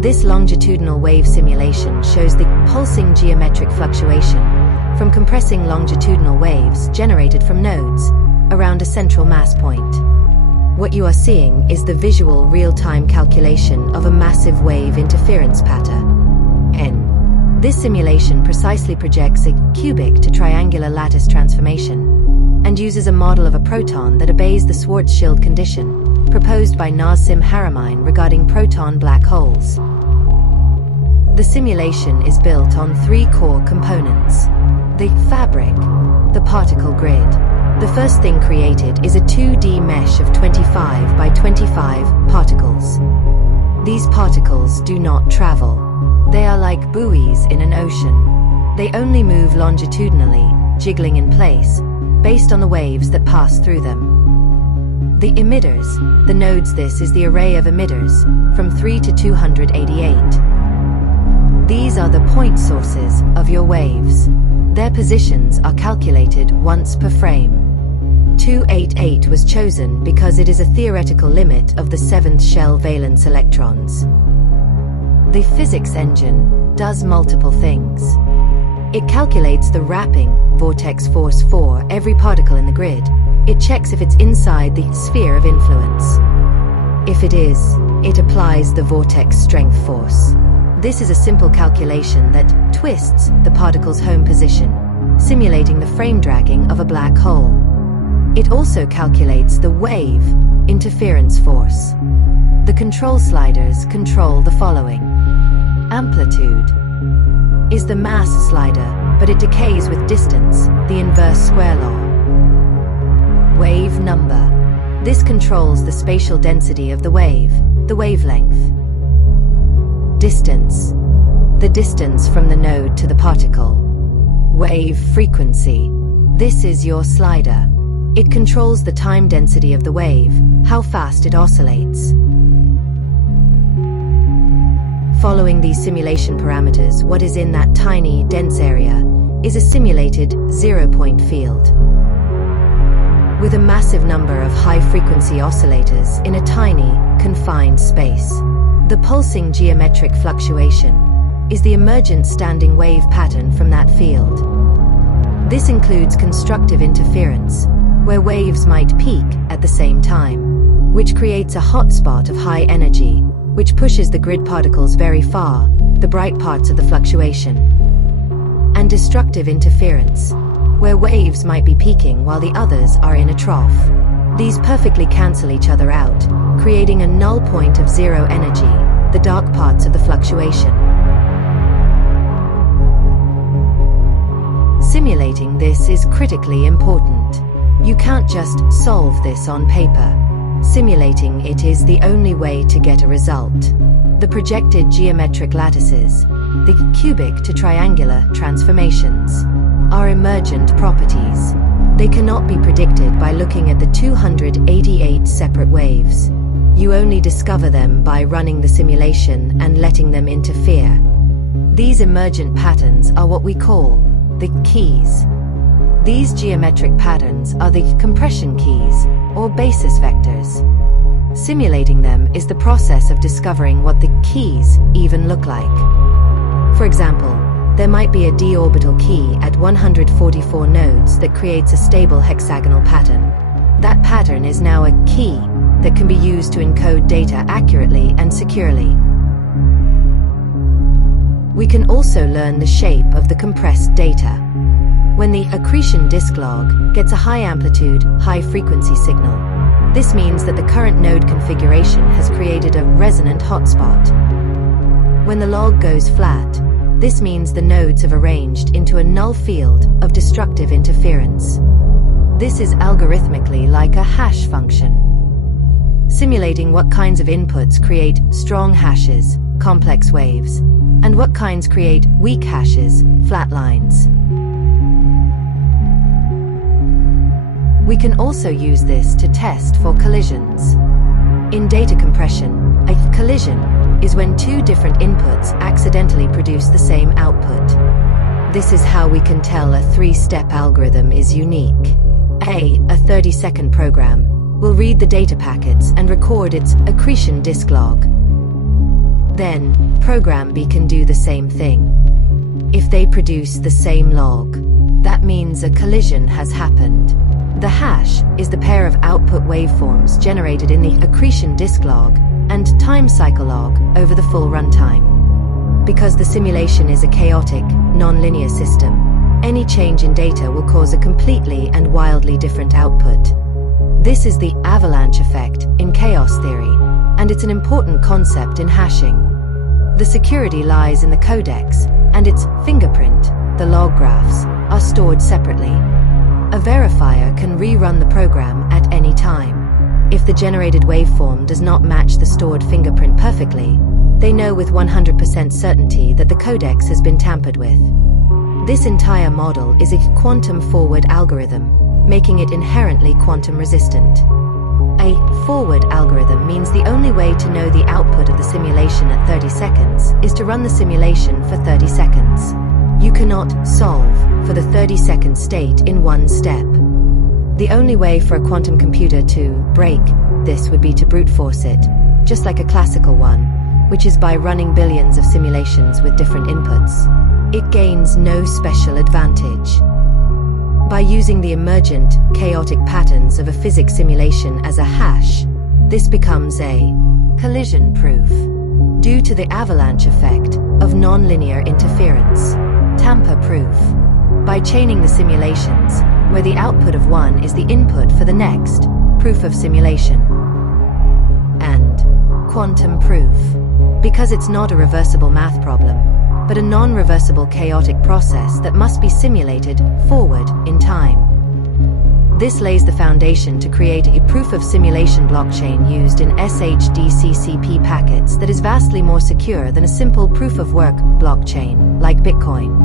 This longitudinal wave simulation shows the pulsing geometric fluctuation from compressing longitudinal waves generated from nodes around a central mass point. What you are seeing is the visual real-time calculation of a massive wave interference pattern, N. This simulation precisely projects a cubic to triangular lattice transformation and uses a model of a proton that obeys the Schwarzschild condition proposed by Nazim Haramein regarding proton black holes. The simulation is built on three core components: the fabric, the particle grid. The first thing created is a 2D mesh of 25 by 25 particles. These particles do not travel. They are like buoys in an ocean. They only move longitudinally, jiggling in place, based on the waves that pass through them. The emitters, the nodes. This is the array of emitters, from 3 to 288. These are the point sources of your waves. Their positions are calculated once per frame. 288 was chosen because it is a theoretical limit of the 7th shell valence electrons. The physics engine does multiple things. It calculates the wrapping vortex force for every particle in the grid. It checks if it's inside the sphere of influence. If it is, it applies the vortex strength force. This is a simple calculation that twists the particle's home position, simulating the frame dragging of a black hole. It also calculates the wave interference force. The control sliders control the following. Amplitude is the mass slider, but it decays with distance, the inverse square law. Wave number. This controls the spatial density of the wave, the wavelength. Distance. The distance from the node to the particle. Wave frequency. This is your slider. It controls the time density of the wave, how fast it oscillates. Following these simulation parameters, what is in that tiny, dense area is a simulated zero-point field. With a massive number of high-frequency oscillators in a tiny, confined space. The pulsing geometric fluctuation is the emergent standing wave pattern from that field. This includes constructive interference, where waves might peak at the same time, which creates a hotspot of high energy, which pushes the grid particles very far, the bright parts of the fluctuation. And destructive interference, where waves might be peaking while the others are in a trough. These perfectly cancel each other out, creating a null point of zero energy, the dark parts of the fluctuation. Simulating this is critically important. You can't just solve this on paper. Simulating it is the only way to get a result. The projected geometric lattices, the cubic to triangular transformations, are emergent properties. They cannot be predicted by looking at the 288 separate waves. You only discover them by running the simulation and letting them interfere. These emergent patterns are what we call the keys. These geometric patterns are the compression keys, or basis vectors. Simulating them is the process of discovering what the keys even look like. For example, there might be a d-orbital key at 144 nodes that creates a stable hexagonal pattern. That pattern is now a key that can be used to encode data accurately and securely. We can also learn the shape of the compressed data. When the accretion disk log gets a high amplitude, high frequency signal, this means that the current node configuration has created a resonant hotspot. When the log goes flat, this means the nodes have arranged into a null field of destructive interference. This is algorithmically like a hash function, simulating what kinds of inputs create strong hashes, complex waves, and what kinds create weak hashes, flat lines. We can also use this to test for collisions. In data compression, a collision is when two different inputs accidentally produce the same output. This is how we can tell a three-step algorithm is unique. A 30-second program will read the data packets and record its accretion disk log. Then, program B can do the same thing. If they produce the same log, that means a collision has happened. The hash is the pair of output waveforms generated in the accretion disk log and time cycle log over the full runtime. Because the simulation is a chaotic, non-linear system, any change in data will cause a completely and wildly different output. This is the avalanche effect in chaos theory, and it's an important concept in hashing. The security lies in the codex, and its fingerprint, the log graphs, are stored separately. A verifier can rerun the program at any time. If the generated waveform does not match the stored fingerprint perfectly, they know with 100% certainty that the codex has been tampered with. This entire model is a quantum-forward algorithm, making it inherently quantum-resistant. A forward algorithm means the only way to know the output of the simulation at 30 seconds is to run the simulation for 30 seconds. You cannot solve for the 30-second state in one step. The only way for a quantum computer to break this would be to brute force it, just like a classical one, which is by running billions of simulations with different inputs. It gains no special advantage. By using the emergent, chaotic patterns of a physics simulation as a hash, this becomes a collision proof, due to the avalanche effect of nonlinear interference. Tamper-proof, by chaining the simulations, where the output of one is the input for the next, proof of simulation. And quantum-proof, because it's not a reversible math problem, but a non-reversible chaotic process that must be simulated forward in time. This lays the foundation to create a proof of simulation blockchain used in SHDCCP packets that is vastly more secure than a simple proof of work blockchain, like Bitcoin.